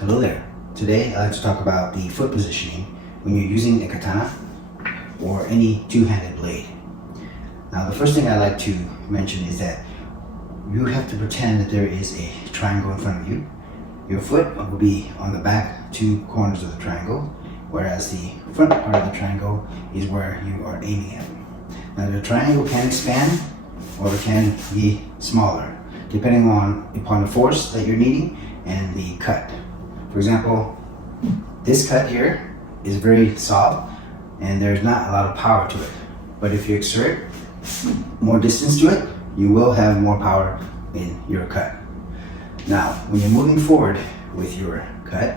Hello there. Today I'd like to talk about the foot positioning when you're using a katana or any two-handed blade. Now the first thing I like to mention is that you have to pretend that there is a triangle in front of you. Your foot will be on the back two corners of the triangle, whereas the front part of the triangle is where you are aiming at. Now the triangle can expand or it can be smaller, depending upon the force that you're needing and the cut. For example, this cut here is very soft and there's not a lot of power to it. But if you exert more distance to it, you will have more power in your cut. Now, when you're moving forward with your cut,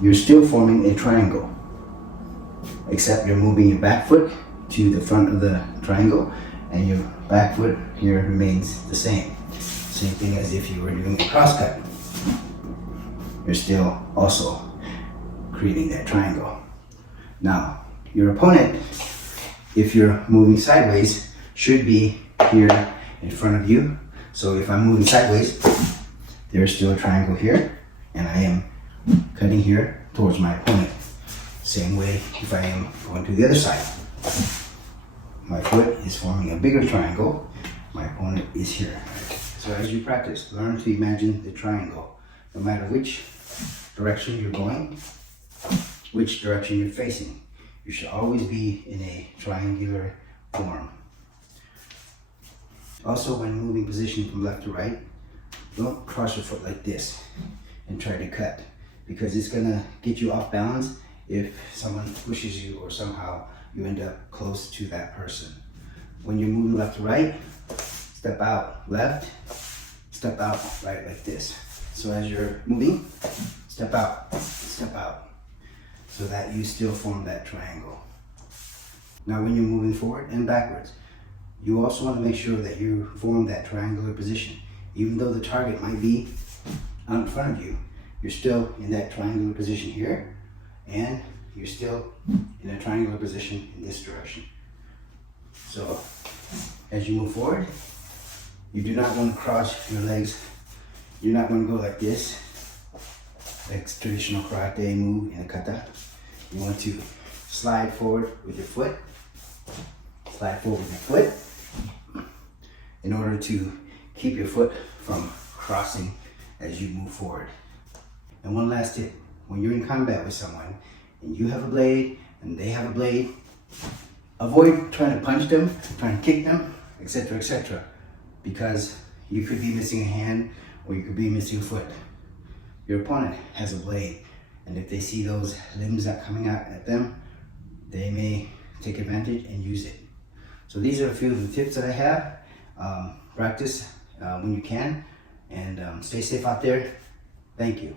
you're still forming a triangle, except you're moving your back foot to the front of the triangle and your back foot here remains the same. Same thing as if you were doing a cross cut. You're still also creating that triangle. Now, your opponent, if you're moving sideways, should be here in front of you. So if I'm moving sideways, there's still a triangle here, and I am cutting here towards my opponent. Same way if I am going to the other side. My foot is forming a bigger triangle. My opponent is here. So as you practice, learn to imagine the triangle. No matter which direction you're going, which direction you're facing, you should always be in a triangular form. Also, when moving position from left to right, don't cross your foot like this and try to cut, because it's gonna get you off balance if someone pushes you or somehow you end up close to that person. When you're moving left to right, step out left, step out right like this. So as you're moving, step out, so that you still form that triangle. Now when you're moving forward and backwards, you also want to make sure that you form that triangular position. Even though the target might be out in front of you, you're still in that triangular position here, and you're still in a triangular position in this direction. So as you move forward, you do not want to cross your legs. You're not going to go like this, like traditional karate move in a kata. You want to slide forward with your foot, in order to keep your foot from crossing as you move forward. And one last tip, when you're in combat with someone and you have a blade and they have a blade, avoid trying to punch them, trying to kick them, etc., because you could be missing a hand or you could be missing a foot. Your opponent has a blade, and if they see those limbs that are coming out at them, they may take advantage and use it. So these are a few of the tips that I have. Practice when you can, and stay safe out there. Thank you.